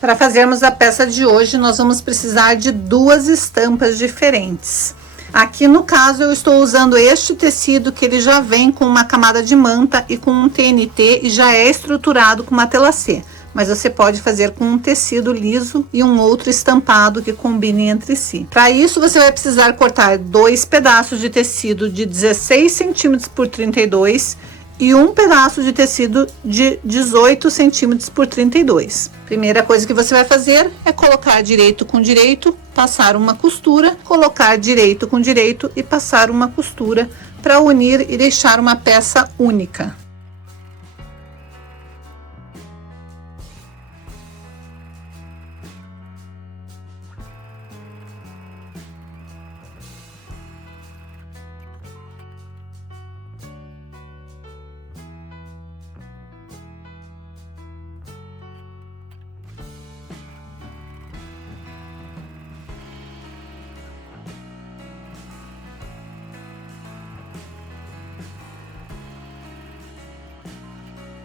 Para fazermos a peça de hoje, nós vamos precisar de duas estampas diferentes. Aqui no caso eu estou usando este tecido que ele já vem com uma camada de manta e com um TNT e já é estruturado com uma telacê. Mas você pode fazer com um tecido liso e um outro estampado que combine entre si. Para isso você vai precisar cortar dois pedaços de tecido de 16 cm por 32 e um pedaço de tecido de 18 cm por 32. Primeira coisa que você vai fazer é colocar direito com direito, passar uma costura, colocar direito com direito e passar uma costura para unir e deixar uma peça única.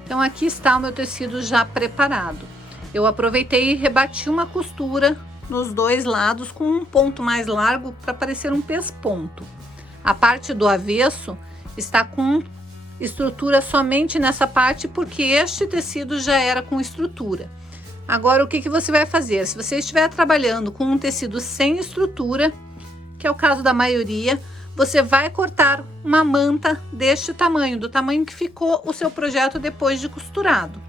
Então aqui está o meu tecido já preparado. Eu aproveitei e rebati uma costura nos dois lados com um ponto mais largo para parecer um pesponto. A parte do avesso está com estrutura somente nessa parte porque este tecido já era com estrutura. Agora o que você vai fazer? Se você estiver trabalhando com um tecido sem estrutura, que é o caso da maioria, você vai cortar uma manta deste tamanho, do tamanho que ficou o seu projeto depois de costurado.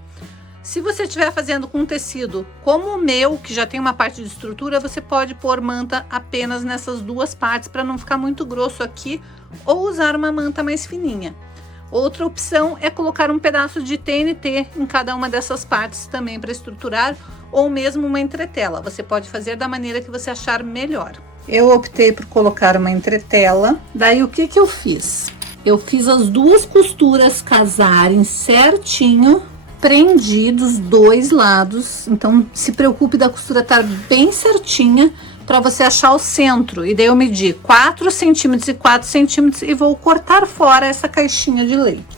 Se você estiver fazendo com um tecido como o meu, que já tem uma parte de estrutura, você pode pôr manta apenas nessas duas partes para não ficar muito grosso aqui, ou usar uma manta mais fininha. Outra opção é colocar um pedaço de TNT em cada uma dessas partes também para estruturar, ou mesmo uma entretela. Você pode fazer da maneira que você achar melhor. Eu optei por colocar uma entretela. Daí o que eu fiz? Eu fiz as duas costuras casarem certinho, prendi dos dois lados. Então se preocupe da costura estar bem certinha para você achar o centro. E daí eu medi 4 centímetros e 4 centímetros e vou cortar fora essa caixinha de leite.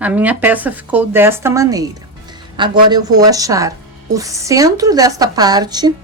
A minha peça ficou desta maneira. Agora eu vou achar o centro desta parte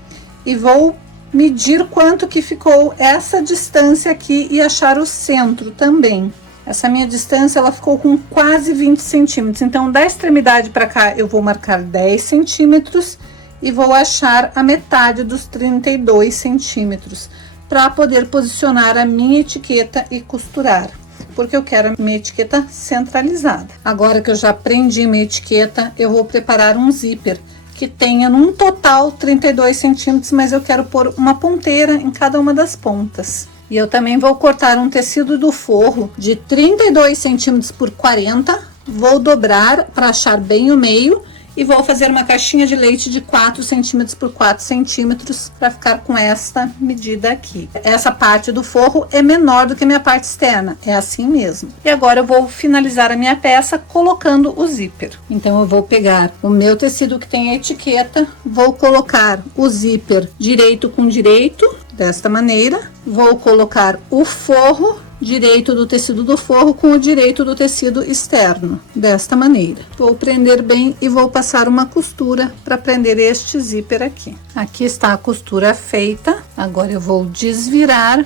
e vou medir quanto que ficou essa distância aqui e achar o centro também. Essa minha distância ela ficou com quase 20 centímetros. Então da extremidade para cá eu vou marcar 10 centímetros e vou achar a metade dos 32 centímetros para poder posicionar a minha etiqueta e costurar, porque eu quero a minha etiqueta centralizada. Agora que eu já prendi minha etiqueta, eu vou preparar um zíper que tenha num total 32 centímetros, mas eu quero pôr uma ponteira em cada uma das pontas. E eu também vou cortar um tecido do forro de 32 centímetros por 40, vou dobrar para achar bem o meio e vou fazer uma caixinha de leite de 4 centímetros por 4 centímetros para ficar com esta medida aqui. Essa parte do forro é menor do que a minha parte externa, é assim mesmo. E agora eu vou finalizar a minha peça colocando o zíper. Então eu vou pegar o meu tecido que tem a etiqueta, vou colocar o zíper direito com direito, desta maneira, vou colocar o forro direito do tecido do forro com o direito do tecido externo, desta maneira. Vou prender bem e vou passar uma costura para prender este zíper aqui. Aqui está a costura feita. Agora eu vou desvirar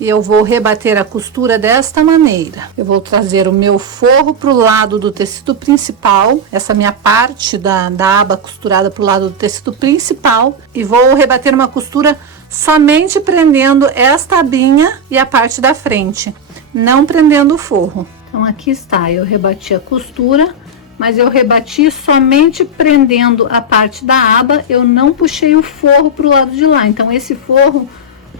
e eu vou rebater a costura desta maneira. Eu vou trazer o meu forro para o lado do tecido principal, essa minha parte da aba costurada para o lado do tecido principal, e vou rebater uma costura somente prendendo esta abinha e a parte da frente, não prendendo o forro. Então aqui está, eu rebati a costura, mas eu rebati somente prendendo a parte da aba, eu não puxei o forro para o lado de lá. Então esse forro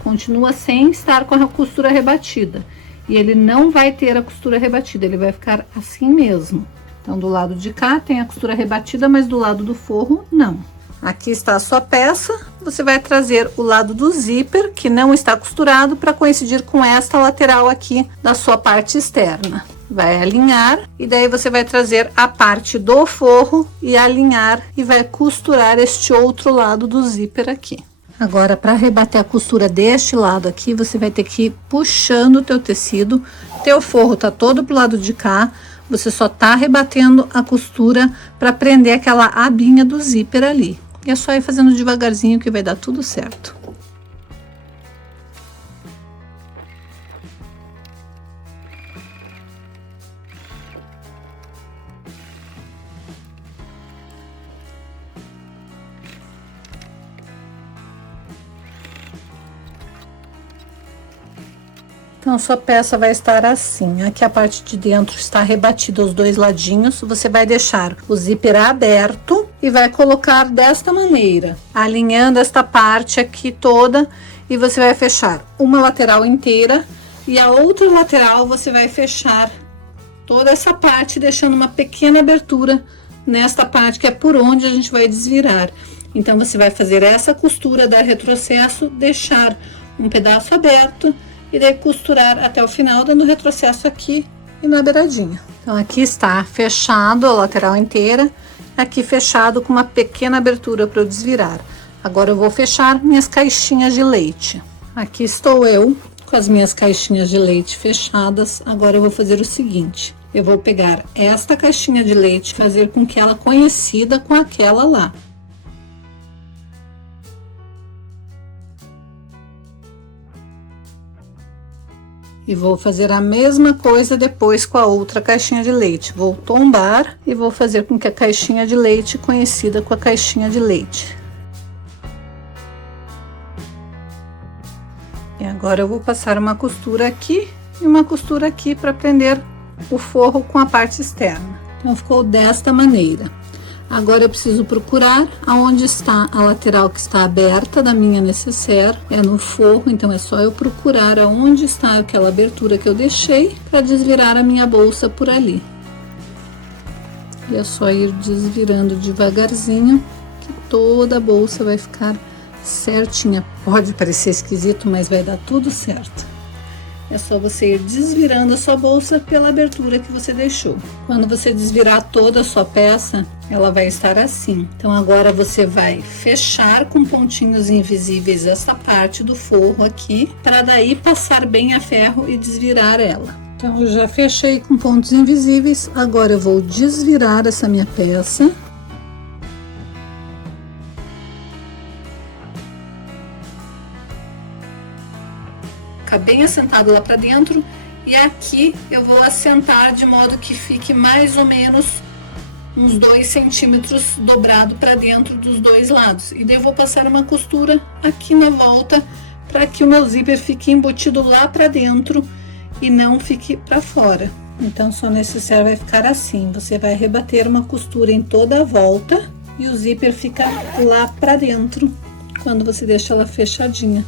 continua sem estar com a costura rebatida, e ele não vai ter a costura rebatida, ele vai ficar assim mesmo. Então do lado de cá tem a costura rebatida, mas do lado do forro não. Aqui está a sua peça, você vai trazer o lado do zíper, que não está costurado, para coincidir com esta lateral aqui da sua parte externa. vai alinhar e daí você vai trazer a parte do forro e alinhar e vai costurar este outro lado do zíper aqui. Agora, para rebater a costura deste lado aqui, você vai ter que ir puxando o teu tecido. Teu forro tá todo pro lado de cá, você só tá rebatendo a costura para prender aquela abinha do zíper ali. E é só ir fazendo devagarzinho que vai dar tudo certo. Então, sua peça vai estar assim. Aqui a parte de dentro está rebatida os dois ladinhos. Você vai deixar o zíper aberto e vai colocar desta maneira, alinhando esta parte aqui toda, e você vai fechar uma lateral inteira e a outra lateral você vai fechar toda essa parte, deixando uma pequena abertura nesta parte que é por onde a gente vai desvirar. Então, você vai fazer essa costura, dar retrocesso, deixar um pedaço aberto e daí costurar até o final, dando retrocesso aqui e na beiradinha. Então, aqui está fechado a lateral inteira, aqui fechado com uma pequena abertura para eu desvirar. Agora eu vou fechar minhas caixinhas de leite. Aqui estou eu com as minhas caixinhas de leite fechadas. Agora eu vou fazer o seguinte, eu vou pegar esta caixinha de leite, fazer com que ela coincida com aquela lá. E vou fazer a mesma coisa depois com a outra caixinha de leite. Vou tombar e vou fazer com que a caixinha de leite coincida com a caixinha de leite. E agora eu vou passar uma costura aqui e uma costura aqui para prender o forro com a parte externa. Então, ficou desta maneira. Agora eu preciso procurar aonde está a lateral que está aberta da minha necessaire, é no forro, então é só eu procurar aonde está aquela abertura que eu deixei para desvirar a minha bolsa por ali. E é só ir desvirando devagarzinho que toda a bolsa vai ficar certinha. Pode parecer esquisito, mas vai dar tudo certo. É só você ir desvirando a sua bolsa pela abertura que você deixou. Quando você desvirar toda a sua peça, ela vai estar assim. Então, agora você vai fechar com pontinhos invisíveis essa parte do forro aqui, para daí passar bem a ferro e desvirar ela. Então, eu já fechei com pontos invisíveis. Agora eu vou desvirar essa minha peça. Ficar bem assentado lá para dentro, e aqui eu vou assentar de modo que fique mais ou menos uns 2 centímetros dobrado para dentro dos dois lados. E daí eu vou passar uma costura aqui na volta para que o meu zíper fique embutido lá para dentro e não fique para fora. Então, só necessário vai ficar assim. Você vai rebater uma costura em toda a volta e o zíper fica lá para dentro quando você deixa ela fechadinha.